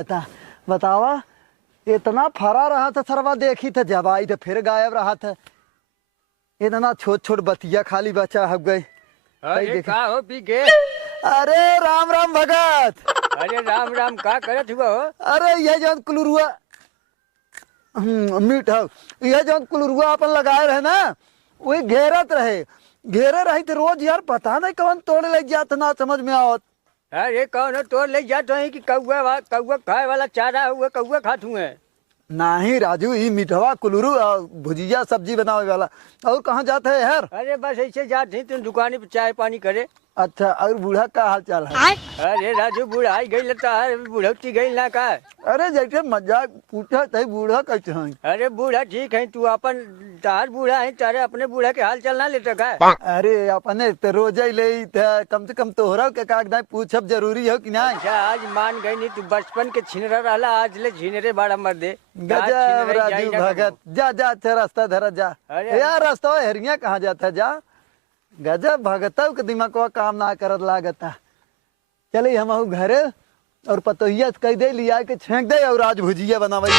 लागता। बतावा इतना फरा रहा था सरवा, देखी था जब आई तो फिर गायब रहा था। इतना छोट छोट बतिया खाली बचा हो गए। अरे का हो पी के? अरे राम राम भगत। अरे राम राम का करत हुआ हो? अरे यह जौन कुलरुआ मीठ हो, यह जौन कुलरुआ अपन लगाए रहे ना, वही घेरत रहे। घेरे रही तो रोज यार पता नहीं कौन तोड़ ले जात, ना समझ में आवत। अरे कौन तोड़ ले जात है कि कौआ कौआ खाए वाला चारा हुआ कौआ खात हुए? नहीं राजू, ये मिठवा कुलरू भुजिया सब्जी बनावे वाला। और कहाँ जाते है यार? अरे बस ऐसे जात ही तुम दुकान पे चाय पानी करे। अच्छा, और बूढ़ा का हाल चाल है? अरे राजू बूढ़ा ही गई लगता है, बूढ़ती गई ना का? अरे जैसे मजाक पूछा तही बूढ़ा कैसे है? अरे बूढ़ा ठीक है, तू अपन तार बूढ़ा है, तारे अपने बूढ़ा के हाल चाल ना लेता का? अरे अपने तो रोज ही ले कम से कम तोहरा के कागजात पूछब जरूरी हो कि नहीं? अच्छा आज मान गई नहीं, तू बचपन के छिनरा रहला, आज ले छिनरे बाड़ा मर दे। गजब राजू भगत, जा जा अच्छा रास्ता धरा जा। यार रास्ता हेरिया कहाँ जाता है? जा गजब भगत के दिमाग को काम ना करत लागता। चले हम घरे और पतोहिया कह दे लिया के छेक दे और आज भुजिया बनावे।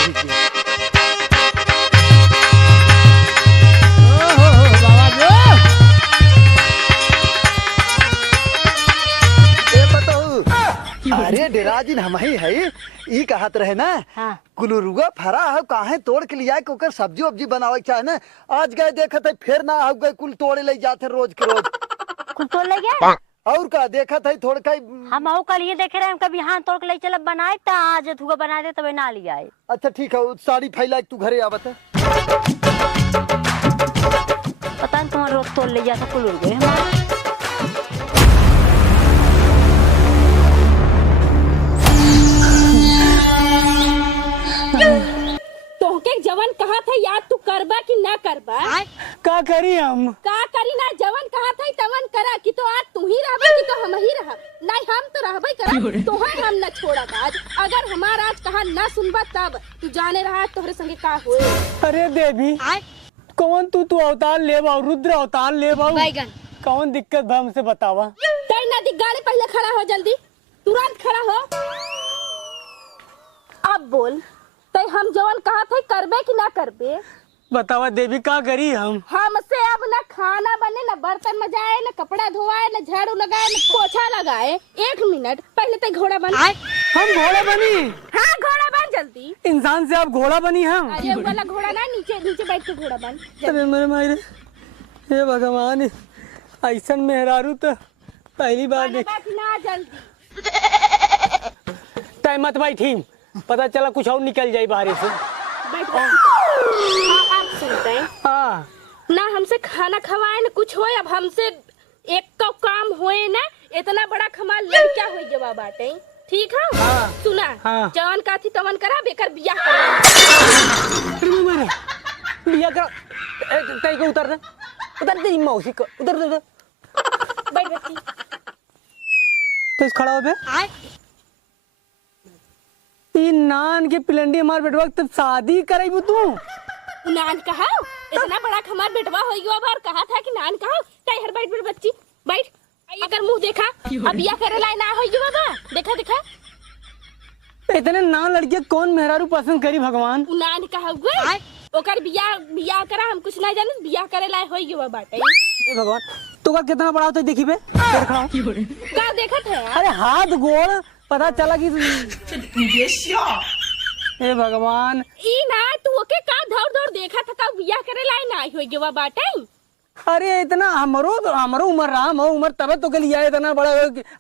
अरे डेराजिन हम ही है, ई कहत रहे ना। हाँ। कुलरुआ फरा है, काहे तोड़ के लिया के ओकर सब्जी वब्जी बनावे चाहे ना। आज गए देखत है फिर ना हो गए, कुल तोड़े ले जाते रोज के रोज। कुल तोड़ ले गया? और का देखत है थोड़ा का। हम आओ कल ये देखे रहे हम कभी हाथ तोड़ के ले चल बनाए ता आज थुआ बना दे तबे ना लिया है। अच्छा ठीक है, साड़ी फैला तू घरे आवत है। पता नहीं तुम्हारे रोज तोड़ ले जाता कुल गए हमारे। तोहके जवन कहा था याद तू करबा कि ना करबा? का करी हम? का करी ना, जवन कहा था तवन करा कि तो आज तू ही रहबा कि तो हम ही रहब? नहीं हम तो रहबे करब, तोहर हम न छोड़ब आज। अगर हमार आज कहा ना सुनबा तब तू जाने रहा तोहरे संगे का होए। अरे देवी कौन तू अवतार ले बाऊ, रुद्र अवतार ले बाऊ, कौन दिक्कत बा हमसे बतावा। तै ना दिगाड़े पहले खड़ा हो, जल्दी तुरंत खड़ा हो। अब बोल तै हम जवन कहा था करबे कि ना करबे? बतावा देवी का करी हम? हमसे अब ना खाना बने, ना बर्तन मजाए, ना कपड़ा धोआए, ना झाड़ू लगाए, ना पोछा लगाए। 1 मिनट पहले तक घोड़ा बन। हम घोड़ा बनी? हाँ घोड़ा बन जल्दी। इंसान से आप घोड़ा बनी हम? अरे वाला घोड़ा ना, नीचे नीचे बैठ के घोड़ा बन। अरे मेरे मायरे, हे भगवान, ऐसा मेहरारू तो पहली बार देख। ना जल्दी टाइम मत बैठी, पता चला कुछ और निकल जाए बाहर से। आप सुनते हैं? हाँ। ना हमसे खाना खवाए ना कुछ होए, अब हमसे एक का काम होए ना, इतना बड़ा खमाल लड़का हो जवा बाटे। ठीक है? हाँ। सुना, हाँ। जवान काथी तवन करा, बेकार बियाह करा। बिया का तय को उतर दे मौसी को, उतर दे। बैठ बेटी। तो खड़ा हो बे। ई नान के पिलंडी हमार बेटवा तब शादी कराइबू तू? नान कहा इतना बड़ा खमार बेटवा हो गया बार, कहा था कि नान कहा हर बैठ बैठ बच्ची बैठ। अगर मुंह देखा अब बियाह करे लाई ना हो गया बा, देखा देखा इतने नान लड़के कौन मेहरारू पसंद करी भगवान? नान कहा हुआ ओकर बियाह करा, हम कुछ नहीं जाने, बियाह करे लाई हो गया बाटे। हे भगवान, तू का कितना बड़ा होता है देखी बे, फिर खड़ा का देखत है? अरे हाथ गोड़ पता चला कि हे भगवान। ई ना तू ओके का दौड़ दौड़ देखा था, का बियाह करे लाई ना हो गया बाटे। अरे इतना हमरो उम्र रहा, हम उम्र तब तो के लिए इतना बड़ा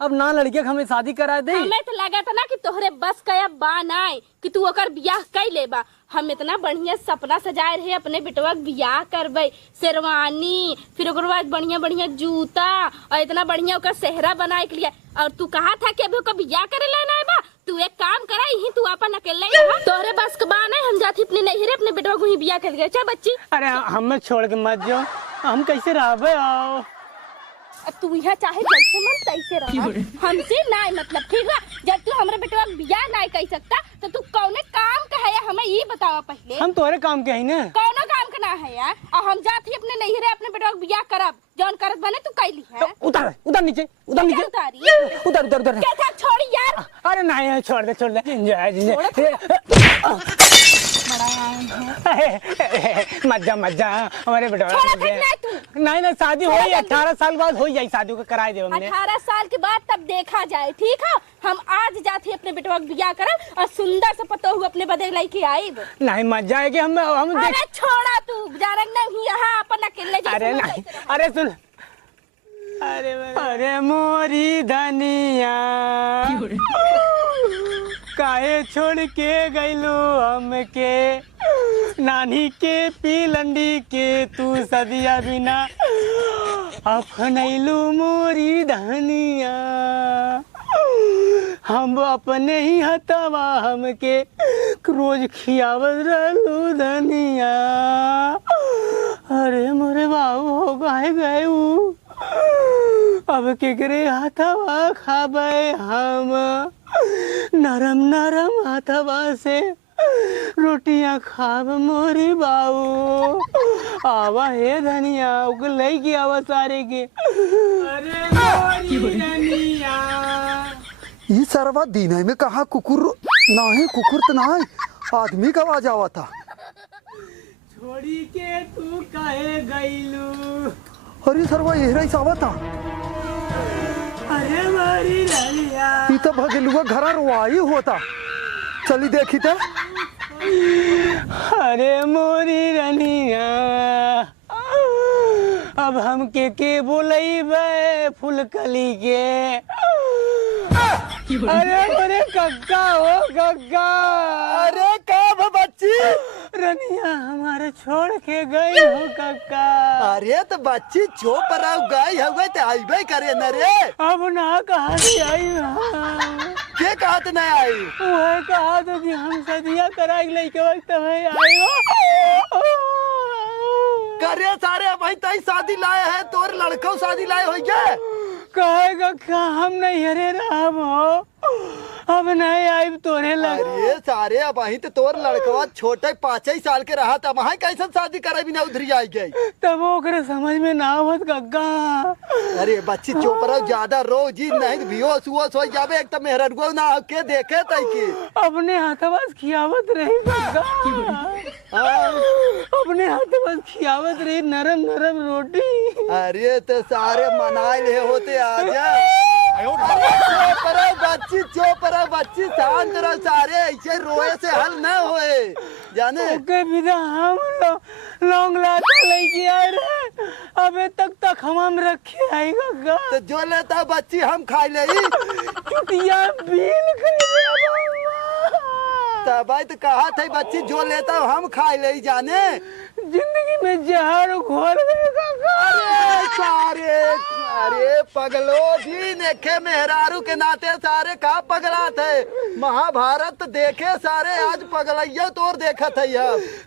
अब ना लड़के हमें शादी करा दे। हमें तो लगा था ना कि तोहरे बस का बा नाय कि तू ओकर बियाह कर लेबा। हम इतना बढ़िया सपना सजाए रहे अपने बेटवा के बियाह करबे, शेरवानी, फिर ओकर बाद बढ़िया बढ़िया जूता और इतना बढ़िया ओकर सेहरा बनाए के लिए। और तू कहा था कि अभी ओकर बियाह करे लेना है बा, तू एक काम करा यही तू अपन अकेले रह, तोहरे बस का बा नहीं, हम जाती अपने नैहरे अपने बेटवा को ही बियाह कर गए। चा बच्ची अरे हमें छोड़ के मत जाओ, हम कैसे रहबे? आओ तू यहाँ चाहे जैसे मन तैसे रह, हमसे ना मतलब। ठीक है, जब तू हमारे बेटवा बियाह नहीं कर सकता तो तू कौने काम का है हमें ये बतावा पहले। हम तोरे काम के है ना, कौनो काम का ना है यार। और हम जाती अपने नैहरे अपने बेटवा बियाह करब, जौन करत बने तू कैली है। उतर नीचे, उतर नीचे, उतारी उतर। क्या था छोड़ी यार। अरे नहीं छोड़ दे मजा हमारे बेटा नहीं शादी हो 18 साल बाद हो जाए शादी को कराए दे हमने 18 साल के बाद तब देखा जाए ठीक है। हम आज जाते अपने बेटवा के बियाह करब और सुंदर से पतो हुआ अपने बदे लेके आईब। नहीं मजा है कि हम अरे छोड़ा तू जारक नहीं यहाँ अपन अकेले अरे नहीं अरे सुन अरे मोरी धनिया काहे छोड़ के गईलू हमके नानी के पीलंडी के तू सदिया बिना अपनैलू मोरी धनिया हम अपने ही हथवा हमके रोज खियावत रहलू धनिया। अरे मोरे बाबू हो गए अब केकरे हाथवा खाबे हम नरम हाथवा से रोटियां खाब मोरी बाबू आवा हे धनिया उक ले के आवा सारे के। अरे मोरी धनिया ये सरवा दिन में कहा कुकुर नहीं कुकुर तो नहीं आदमी का आवाज आवा था। छोड़ी के तू काहे गईलू अरे सरवा यही आवा था। अरे मोरी धनिया ये तो भगेलुआ घरा रुआई होता चली देखी तो। अरे मोरी रनिया अब हम के बोलैबे फुलकली के। अरे मोरे कक्का हो कक्का अरे कब बच्ची रनिया हमारे छोड़ के गई हो कक्का। अरे तो बच्ची चुप रहो गई हो गई तो आईबे करे न रे। अब ना कहा आई के कहा तो नहीं आई वह कहा तो कि हम सदिया कराई लइके वक्त में आई हो करे सारे भाई तई शादी लाए है तोर लड़को शादी लाए हो गए कहेगा क्या हम नहीं हरे राम हो अब नहीं आई तोरे लग। अरे सारे अब वही तो तोर लड़कवा छोटे 5 ही साल के रहा था वहाँ कैसे शादी करे बिना उधरी आई गई तब ओकरे समझ में ना आवत गग्गा। अरे बच्ची चुप रहो ज्यादा रोज ही नहीं बेहोश हुओश हो जावे एक तो मेहरगो ना के देखे तई की अपने हाथवास खियावत रही गग्गा अपने हाथवास खियावत रही नरम रोटी। अरे तो सारे मनाए ले होते आजा चुप रहो बच्ची शांत रहो सारे ऐसे रोए से हल न होए जाने के बिना हम लौंग लाता लेके आए रहे अबे तक हम रखे आई गग्गा। तो जो लेता बच्ची हम खा ले चुटिया बिल भाई तो कहा था बच्ची जो लेता हम खा ले जाने जिंदगी में जहर घोल अरे सारे अरे पगलो जी नेखे मेहरारू के नाते सारे का पगला थे महाभारत देखे सारे आज पगलैया तोर देखा थे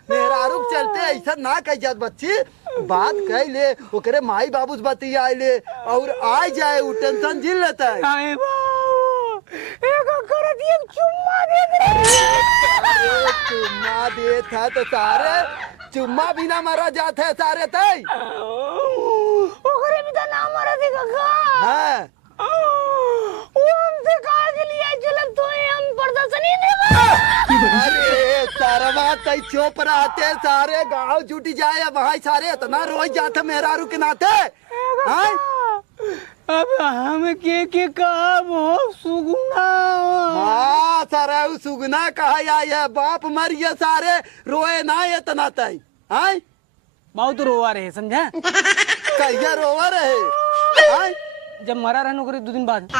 मेहरारू चलते ऐसा ना कह जात बच्ची बात कह ले ओकरे माई बाबू बतिया ले और आ जाए वो टेंशन झेल लेता है। चुम्मा दे था तो सारे चुम्मा बिना मरा जाते है सारे तय ओकरे भी तो नाम मरा थे गग्गा। हाँ वो हमसे कहा के लिए चलत तो हम प्रदर्शन ही देगा। अरे सरवा तय चुप रहते सारे गांव जुटी जाए वहाँ सारे इतना रोज जाते मेहरारू के नाते। हाँ अब हम के कहा वो सुगुना हाँ सारा सुगना कहा या बाप मरिए सारे रोए ना इतना तय। हाँ बहुत रोवा रहे समझा कहिया रोवा रहे हाँ? जब मरा रहने को 2 दिन बाद 2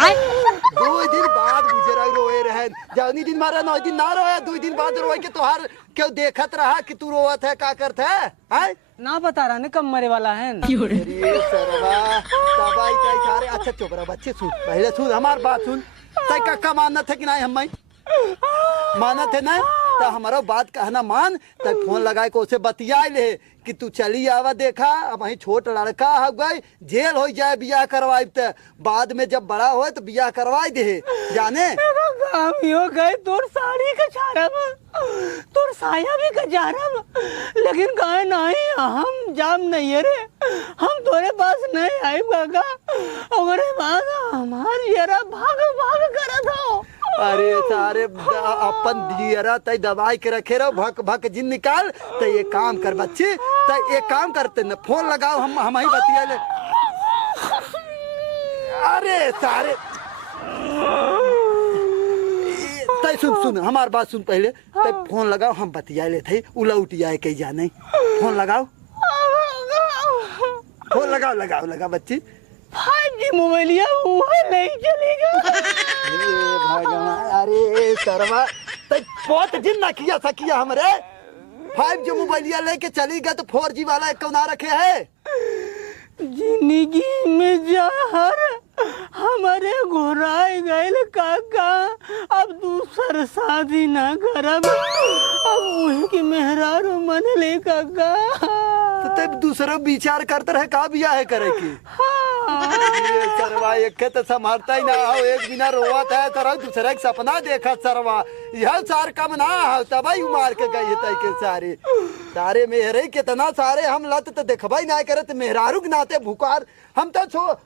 दिन बाद गुजरा रोए रहे जौनी दिन मारा 9 दिन ना रोया 2 दिन बाद रोए के तोहार क्यों देखत रहा कि तू रोवत है का करत है ना बता रहा ने कब मरे वाला है अरे सरवा दवाई तय सारे अच्छा चुप रहा बच्चे सुन पहले सुन हमार बात सुन तय कक्का मानना था कि नहीं हम माना थे ना तो हमारा बात कहना मान तब फोन लगाए को उसे बतिया ले कि तू चली आवा देखा अब वही छोट लड़का हो गई जेल हो जाए बियाह करवाई तो बाद में जब बड़ा हो तो बियाह करवाई दे जाने हम यो गए तोर साड़ी का छारब तोर साया भी का जारब लेकिन गाय नहीं हम जाम नहीं है रे हम तोरे पास नहीं आए बागा और बाद हमार जरा भाग करत हो अरे सारे अपन दियरा तय दवाई के रखे रहो भक भक जिन निकाल तो ये काम कर बच्चे तो ये काम करते न फोन लगाओ हम ही बतिया ले। अरे सारे तय सुन हमार बात सुन पहले तय फोन लगाओ हम बतिया ले थे उला उठ जाए कहीं जाने फोन लगाओ फोन लगाओ बच्ची 5G मोबाइलिया वो नहीं चलेगा। भगवान अरे सरवा तय बहुत दिन ना किया सकिया हमरे 5G मोबाइलिया लेके चली गए तो 4G वाला एक ना रखे है। जिंदगी में जहर हमारे घोराए गए काका अब दूसर शादी ना करब अब वही के मेहरारू मन ले काका। तो तब दूसरा विचार करते रहे का बिया है करे की। ये सरवा एक तो संभालता ही ना हो एक बिना रोवत है तरह दूसरा एक सपना देखा सरवा यह सार कम ना हो तब ही मार के गई है के सारे मेहरे कितना सारे हम लत तो देखबा ही ना करे तो मेहरारू के नाते भुकार हम तो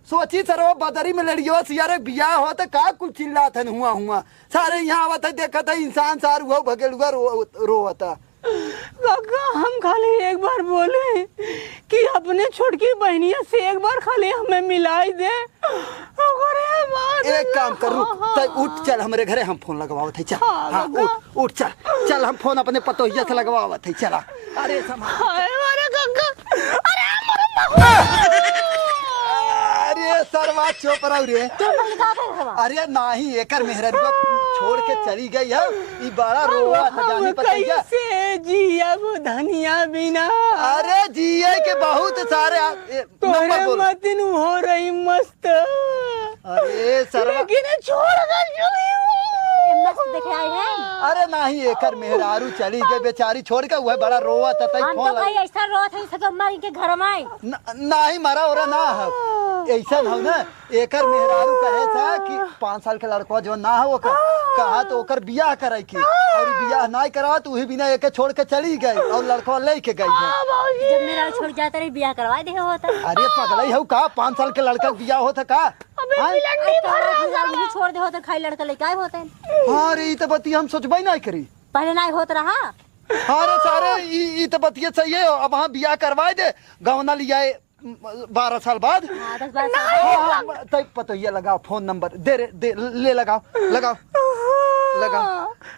सोची सरवा बदरी में लड़ियो सियारे बिया हो तो का कुछ चिल्लात हुआ सारे यहाँ आवत है देखा था इंसान सार हुआ भगेलुआ रोवता। काका हम खाली एक बार बोले कि अपने छोटकी बहनिया से एक बार खाली हमें मिलाई दे। एक काम कर रुक उठ चल हमारे घरे हम फोन लगवाओ थे चल। हाँ उठ चल हम फोन अपने पतोहिया से लगवाओ थे चला। अरे अरे सरवा चुप रहो रे। अरे नाही एकर मेहररुआ छोड़ के चली गई है ये बड़ा रोआ था जाने पता क्या कैसे जिया वो धनिया बिना। अरे जिए के बहुत सारे तोरे मतिन हो रही मस्त। अरे सरवा लेकिन छोड़ कर चली मस्त देखे आए हैं। अरे नहीं एकर मेहरारू चली गई बेचारी छोड़ के वह बड़ा रोआ था हम तो भाई ऐसा रोत है सब मारी के घर में आई नहीं मरा और ना है ऐसा हो ना एकर मेहरारू कहे था कि 5 साल के लड़का जो ना हो कहा तो ओकर बियाह करे की और बियाह ना करा तो वही बिना एक छोड़ के चली गई और लड़का लेके गई है। जब मेरा छोड़ जाता रही बियाह करवा दे होता। अरे पगलाई हो का 5 साल के लड़का बियाह होता का छोड़ दे होता खाई लड़का लेके आए होते। हाँ रे तो बती हम सोचबे नहीं करी पहले नहीं होत रहा। हाँ रे सारे तो बतिये सही है अब वहाँ बियाह करवाए दे गवना लिया 12 साल बाद। तब पता ये लगाओ फोन नंबर दे ले लगाओ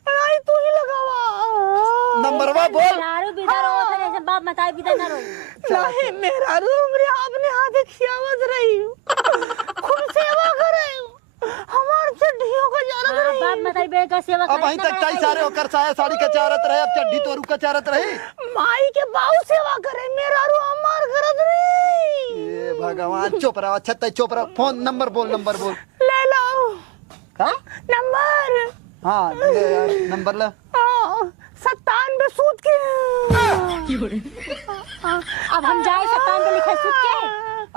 नहीं तू ही लगावा नंबरवा बोल। मेहरारू बिदर होत है जब बाप मताई बिदर ना रोई। नहीं मेहरारू हमरे अपने हाथ खियावत रही खूब सेवा करे हमार चड्ढियों का जरूरत नहीं। बाप मताई बे का सेवा अब वहीं तक ताई सारे होकर साड़ी का चारत रहे अब चड्ढी तो रुका चारत रही माई के बाऊ सेवा करे मेहरारू हमार करत नहीं। ये भगवान चुप रहो अच्छा चुप रहो फोन नंबर बोल ले लो का नंबर। हाँ ले नंबर ले 97 सूत के। अब हम जाए 97 लिखा सूत के।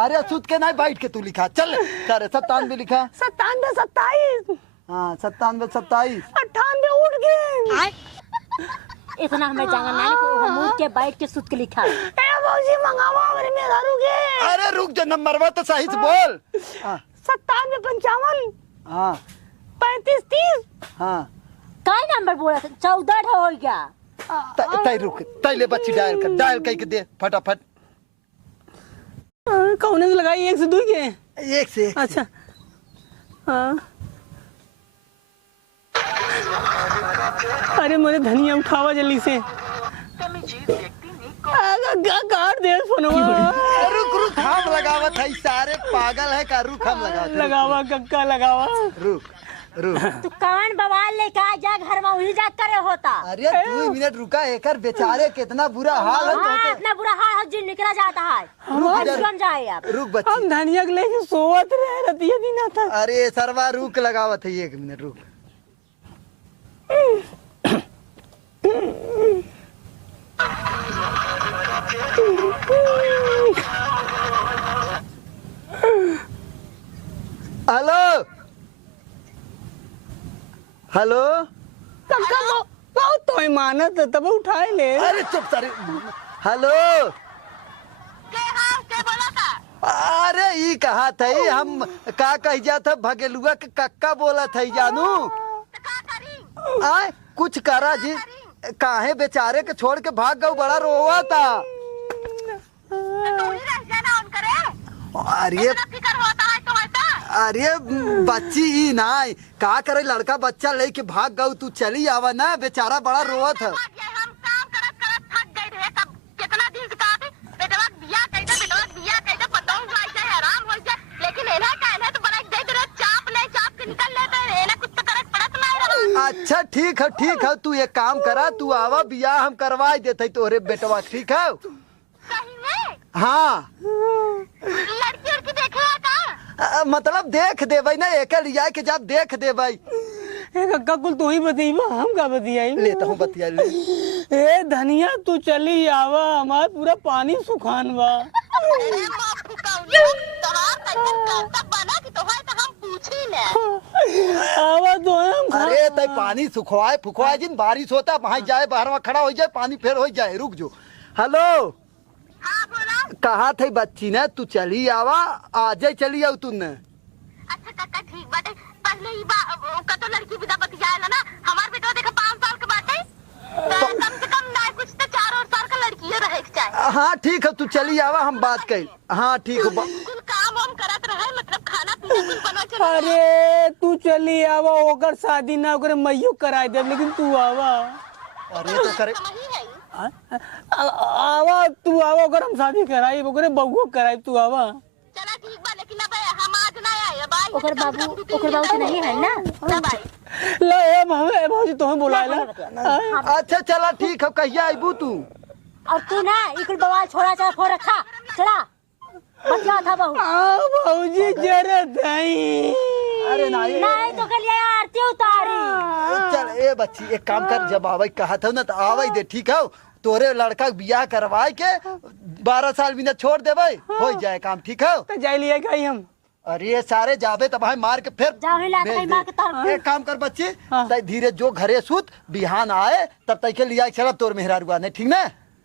अरे सूत के नहीं बैठ के तू लिखा चल सारे 97 लिखा 97 27 हाँ 97 27 98 उठ गए। इतना हमें जाना नहीं को हम उठ के बैठ के सूत के लिखा। ए बाबूजी मंगावा मेरे मेहरारू के। अरे रुक जा नंबरवा तो सही से बोल। 97 55 हाँ 35 30 हाँ काय नंबर बोला था 14 हो गया। तय रुक तय ले बच्ची डायल करके दे फटाफट। कौन से लगाई 1 से 2 के 1 से अच्छा हाँ। अरे मेरे धनिया उठावा जल्दी से काट दे फोनवा। रुक हम लगावत है सारे पागल है का रुक हम लगावा कक्का लगावा रुक तू कौन बवाल लेके आ जा घर में वही जा करे होता। अरे 2 मिनट रुका एकर बेचारे कितना बुरा हाल है हाँ, इतना बुरा हाल है जिन निकला जाता है हम जाए अब। रुक बच्ची हम धनिया के लेके सोवत रहे रतिया दिन आता। अरे सरवा रुक लगावत है 1 मिनट रुक। हेलो कक्का बहुत तो मानत तब उठाए ले। अरे चुप सारे हेलो अरे ये कहा था हम का कह जा था भगेलुआ के कक्का बोला था जानू आए कुछ करा जी, काहे बेचारे के छोड़ के भाग गऊ, बड़ा रोवा था। अरे अरे बच्ची ही ना का करे, लड़का बच्चा लेके भाग गऊ, तू चली आवा ना, बेचारा बड़ा रोवत है। अच्छा ठीक है, तू एक काम करा, तू आवा, बियाह हम करवा देते तोरे बेटवा, ठीक है? हाँ लड़की देखेगा का? मतलब देख देबै ना, एक लिया के जब देख देबै। कक्का कुल तू ही बतईबा, हम का बतियाई? लेता हूँ बतिया ले। ए धनिया तू चली आवा, हमार पूरा पानी सुखान बा। आवा तो हम। अरे तय पानी सुखवाए फुकवाए जिन बारिश होता वहाँ जाए, बाहर में खड़ा हो जाए, पानी फेर हो जाए, रुक जो। हेलो कहा थे बच्ची ने, तू चली आवा, आज चली आओ तुमने। अच्छा काका ठीक बाटे, पहले ही का तो लड़की विदा बतियाला ना, हमार बेटा देखा 5 साल के बाटे, तो कम से कम ना कुछ तो 4 और साल का लड़की रहे के चाहिए। हाँ ठीक है, तू चली आवा, हम बात करी। हाँ ठीक है। कुल काम हम करत रहे, मतलब खाना पीना कुछ बनवा चले। अरे तू चली आवा, ओकर शादी ना ओकरे मैयो कराई दे, लेकिन तू आवा। अरे तो करे आवा, तू आवा, ओकर हम शादी कराई, ओकरे बहू कराई, तू आवा। चला ठीक बा, लेकिन अब हम आज ना आए भाई। ओकर बाबू तो नहीं है ना? ले ए भौजी तुम्हें बुलाएला। अच्छा चला ठीक है, कहिया आईबू तू? और तू ना इकुल बवाल छोड़ा चला फोड़ रखा, चला बतिया था बहू। भौजी जरूरत है। अरे नहीं तो कल आरती उतारी। चल ए बच्ची एक काम कर, जब आवे कहा था ना तो आवे दे, ठीक है? तोरे लड़का बियाह करवाए के 12 साल बिना छोड़ देवे, हो जाए काम, ठीक है? तो जाए लिया कहीं हम। अरे सारे जाबे तब भाई मार के फिर भेज दे। एक काम कर बच्ची, तय धीरे जो घरे सुत, बिहान आए तब तय के लिया चला तोर मेहरारुआ ने, ठीक ना?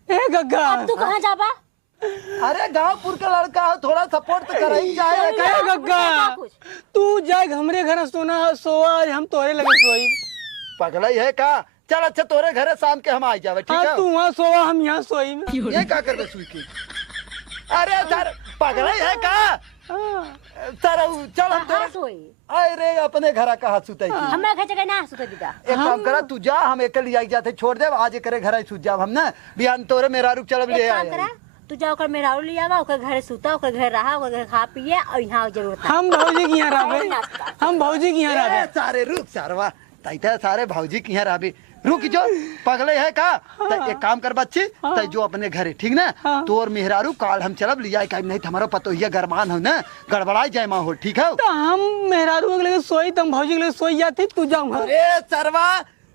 ए गग्गा अब तू कहाँ जाबा? अरे गांवपुर का लड़का हो, थोड़ा सपोर्ट तो कर ही जाए। ए गग्गा तू जाए हमरे घर सोना सोआ, हम तोरे लगे सोई। पगला है का? चल अच्छा तोरे घरे शाम के हम आ जावे, ठीक है? तू वहाँ सोआ, हम यहाँ सोई। ये क्या कर सुई की? अरे सर पगला है का? सर चल हम तोरे, अरे अपने घर कहा सुते की? हमरा घर जगह ना सुते दीदा। एक काम करा, तू जा, हम एक लिया जाते, छोड़ दे, आज करे घर सुत जाब हम ना, बिहान तोरे मेरा रुक चल ले आए। तू जा ओकर मेहरारू लिया आवा, ओकर घर सुता, ओकर घर रहा, ओकर घर खा पिए, और यहाँ जरूरत है। हम भौजी की यहाँ रहबे, हम भौजी की यहाँ रहबे। सारे रुक सारवा, तैते सारे भौजी की यहाँ रहबे, रुक जो। पगले है का? एक काम कर बच्ची, तय जो अपने घरे, ठीक ना? तोर मेहरारू काल हम चलब लिया, नहीं हमारा पतो ही गरमान हो ना, गड़बड़ाई जाए माहौल, ठीक है? तो हम मेहरारू के लिए सोई, तुम भौजी के लिए सोई जाती, तू जाऊँ। अरे सरवा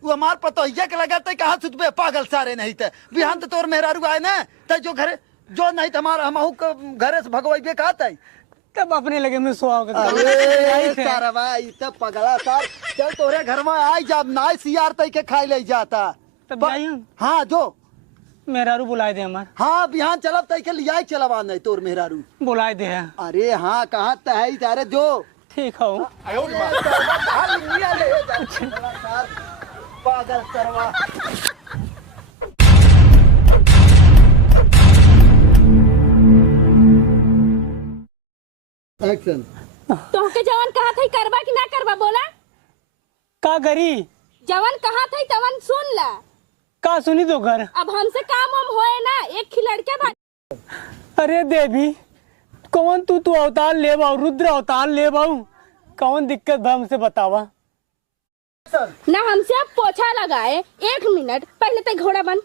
वो हमार पतोहिया के लगाते, कहा सुतबे पागल सारे, नहीं थे बिहान तो तोर मेहरारू आए ना, तय जो घरे जो नहीं हमारा हम घरे से भगवाइबे कहते, तब अपने लगे में सोआ। अरे सरवा इतना पगला सार, चल तोरे घर में आई जब नाई सियार तय के खाई ले जाता। तब जाइए हम। हाँ जो मेहरारू बुलाए दे हमार। हाँ बिहान चलब तय के लिया चलवा नहीं तोर मेहरारू बुलाए दे। अरे हाँ कहाँ तय तारे जो ठीक हो। पागल सरवा। एक्शन। तो के जवान कहा था करबा कि ना करबा, बोला का करी? जवान कहा था तवन सुन ला। का सुनी तो घर? अब हमसे काम हम होए ना, एक खिलड़ के भाग। अरे देवी कौन तू अवतार ले बाऊ, रुद्र अवतार ले बाऊ, कौन दिक्कत बा हमसे बतावा। ना हमसे आप पोछा लगाए, 1 मिनट पहले तक घोड़ा बन।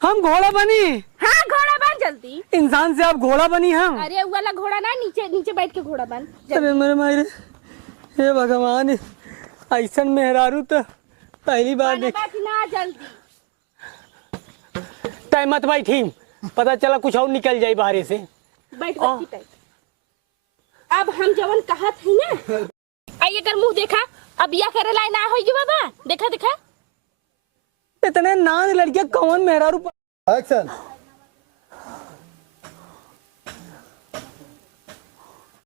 हम घोड़ा बनी? हाँ घोड़ा बन जल्दी। इंसान से आप घोड़ा बनी हम? अरे वाला घोड़ा ना, नीचे नीचे बैठ के घोड़ा बन। अरे मेरे मायरे, हे भगवान, ऐसा मेहरारू तो पहली बार देख। ना जल्दी टाइम मत बैठी, पता चला कुछ और निकल जाए बाहर से। बैठ बच्ची पे। अब हम जवन कहा थे ना, आइए कर मुंह देखा, अब या करे लाई ना होगी बाबा, देखा देखा। इतने नान लड़कियां कौन मेहरारू। एक्शन।